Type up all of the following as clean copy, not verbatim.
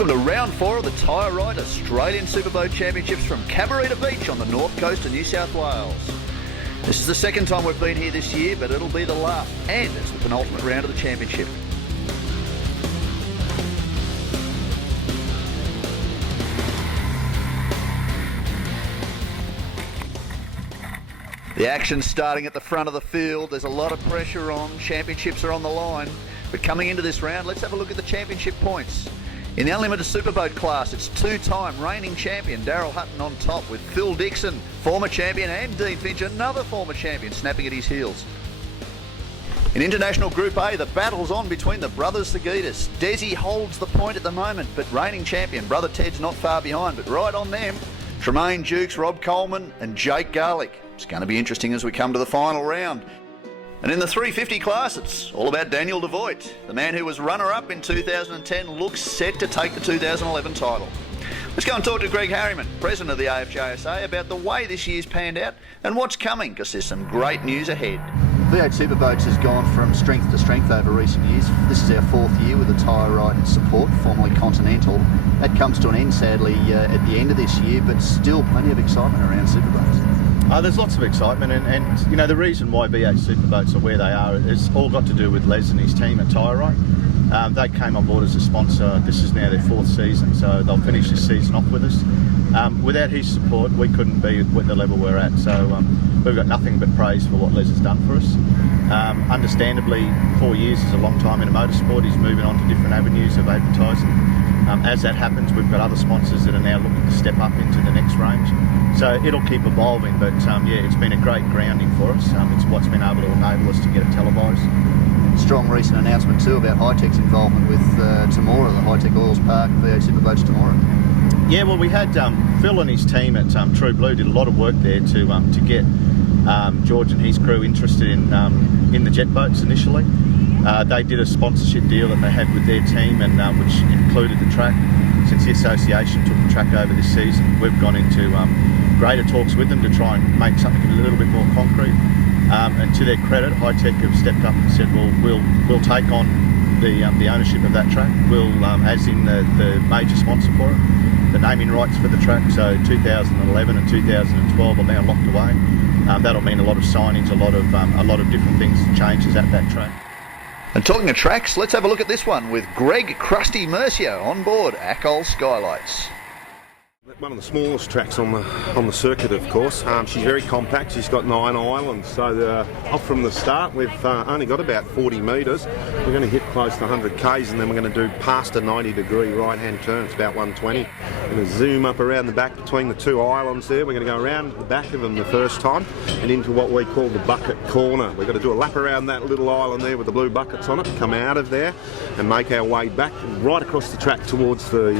Welcome to round 4 of the Tyreright Australian Superboat Championships from Cabarita Beach on the north coast of New South Wales. This is the second time we've been here this year, but it'll be the last, and it's the penultimate round of the championship. The action's starting at the front of the field. There's a lot of pressure on. Championships are on the line. But coming into this round, let's have a look at the championship points. In the unlimited superboat class, it's two-time reigning champion Daryl Hutton on top, with Phil Dixon, former champion, and Dean Finch, another former champion, snapping at his heels. In International Group A, the battle's on between the brothers Sagitas. Desi holds the point at the moment, but reigning champion Brother Ted's not far behind, but right on them, Tremaine Dukes, Rob Coleman and Jake Garlick. It's going to be interesting as we come to the final round. And in the 350 class, it's all about Daniel DeVoit. The man who was runner-up in 2010 looks set to take the 2011 title. Let's go and talk to Greg Harriman, president of the AFJSA, about the way this year's panned out and what's coming, because there's some great news ahead. V8 Superboats has gone from strength to strength over recent years. This is our 4th year with the Tyreright support, formerly Continental. That comes to an end, sadly, at the end of this year, but still plenty of excitement around Superboats. There's lots of excitement, and you know, the reason why V8 Superboats are where they are is all got to do with Les and his team at Tyreright. They came on board as a sponsor. This is now their 4th season, so they'll finish this season off with us. Without his support, we couldn't be at the level we're at, so we've got nothing but praise for what Les has done for us. Understandably, 4 years is a long time in a motorsport. He's moving on to different avenues of advertising. As that happens, we've got other sponsors that are now looking to step up into the next range. So it'll keep evolving, but yeah, it's been a great grounding for us. It's what's been able to enable us to get it televised. Strong recent announcement too about Hi-Tech's involvement with Temora, the Hi-Tech Oils Park, V8 Superboats Temora. Yeah, well, we had Phil and his team at True Blue did a lot of work there to get George and his crew interested in the jet boats initially. They did a sponsorship deal that they had with their team, and which included the track. Since the association took the track over this season, we've gone into greater talks with them to try and make something a little bit more concrete. And to their credit, Hi-Tech have stepped up and said, well, we'll take on the ownership of that track. We'll, as in the major sponsor for it, the naming rights for the track. So 2011 and 2012 are now locked away. That'll mean a lot of signings, a lot of different things, changes at that track. And talking of tracks, let's have a look at this one with Greg Crusty Mercier on board ACOL Skylights. One of the smallest tracks on the circuit, of course. She's very compact. She's got 9 islands. So off from the start, we've only got about 40 metres. We're going to hit close to 100 k's, and then we're going to do past a 90-degree right-hand turn. It's about 120. We're going to zoom up around the back between the 2 islands there. We're going to go around the back of them the first time and into what we call the bucket corner. We've got to do a lap around that little island there with the blue buckets on it, come out of there and make our way back right across the track towards the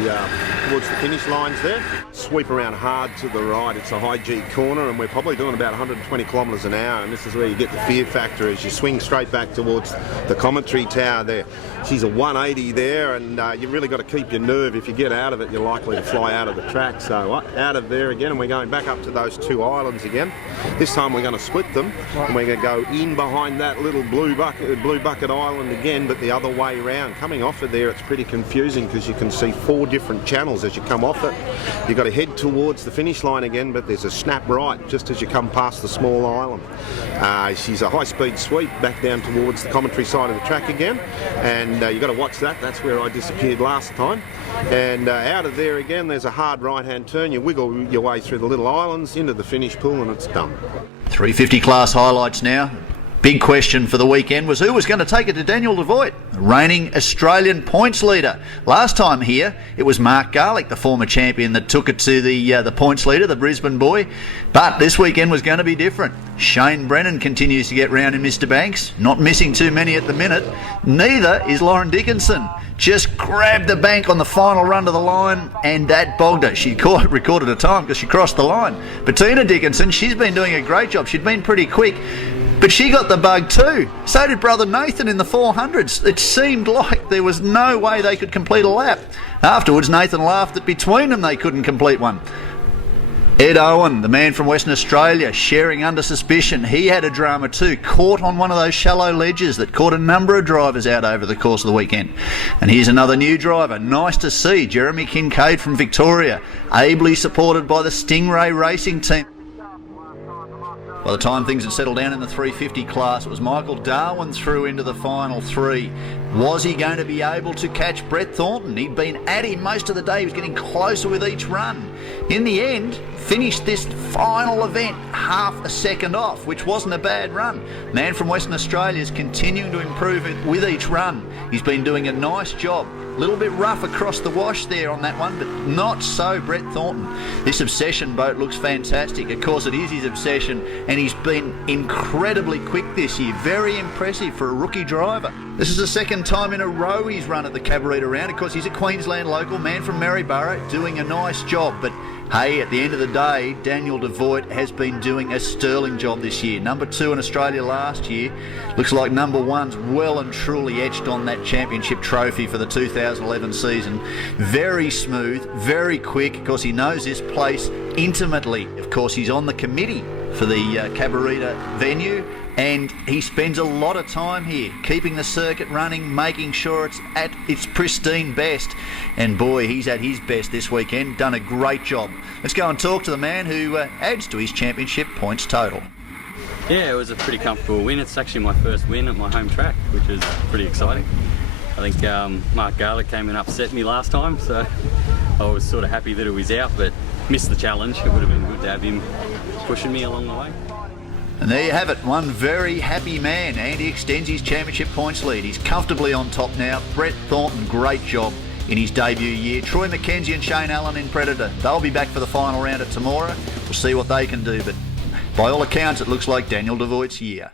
finish lines there. Sweep around hard to the right. It's a high G corner, and we're probably doing about 120 kilometres an hour, and this is where you get the fear factor as you swing straight back towards the commentary tower there. She's a 180 there, and you've really got to keep your nerve. If you get out of it, you're likely to fly out of the track. So out of there again, and we're going back up to those 2 islands again. This time we're going to split them, and we're going to go in behind that little blue bucket island again, but the other way round. Coming off of there, it's pretty confusing because you can see 4 different channels as you come off it. You've got to head towards the finish line again, but there's a snap right just as you come past the small island. She's a high-speed sweep back down towards the commentary side of the track again, and you've got to watch that. That's where I disappeared last time. And out of there again, there's a hard right-hand turn. You wiggle your way through the little islands into the finish pool, and it's done. 350 class highlights now. Big question for the weekend was who was going to take it to Daniel DeVoit, reigning Australian points leader. Last time here, it was Mark Garlick, the former champion, that took it to the points leader, the Brisbane boy. But this weekend was going to be different. Shane Brennan continues to get round in Mr. Banks, not missing too many at the minute. Neither is Lauren Dickinson. Just grabbed the bank on the final run to the line, and that bogged her. She recorded a time because she crossed the line. Bettina Dickinson, she's been doing a great job. She'd been pretty quick. But she got the bug too. So did brother Nathan in the 400s. It seemed like there was no way they could complete a lap. Afterwards, Nathan laughed that between them they couldn't complete one. Ed Owen, the man from Western Australia, sharing under suspicion. He had a drama too, caught on one of those shallow ledges that caught a number of drivers out over the course of the weekend. And here's another new driver. Nice to see Jeremy Kincaid from Victoria, ably supported by the Stingray Racing team. By the time things had settled down in the 350 class, it was Michael Darwin through into the final three. Was he going to be able to catch Brett Thornton? He'd been at him most of the day. He was getting closer with each run. In the end, finished this final event half a second off, which wasn't a bad run. Man from Western Australia is continuing to improve it with each run. He's been doing a nice job. A little bit rough across the wash there on that one, but not so Brett Thornton. This Obsession boat looks fantastic. Of course, it is his obsession, and he's been incredibly quick this year. Very impressive for a rookie driver. This is the second time in a row he's run at the Cabarita round. Of course, he's a Queensland local, man from Maryborough, doing a nice job. But hey, at the end of the day, Daniel Devoit has been doing a sterling job this year. Number 2 in Australia last year. Looks like number 1's well and truly etched on that championship trophy for the 2011 season. Very smooth, very quick. Of course, he knows this place intimately. Of course, he's on the committee for the Cabarita venue, and he spends a lot of time here keeping the circuit running, making sure it's at its pristine best. And boy, he's at his best this weekend. Done a great job. Let's go and talk to the man who adds to his championship points total. Yeah, it was a pretty comfortable win. It's actually my first win at my home track, which is pretty exciting. I think Mark Garlick came and upset me last time, so I was sort of happy that it was out, but missed the challenge. It would have been good to have him pushing me along the way. And there you have it, one very happy man, and he extends his championship points lead. He's comfortably on top now. Brett Thornton, great job in his debut year. Troy McKenzie and Shane Allen in Predator. They'll be back for the final round at Tamora. We'll see what they can do, but by all accounts, it looks like Daniel Devoit's year.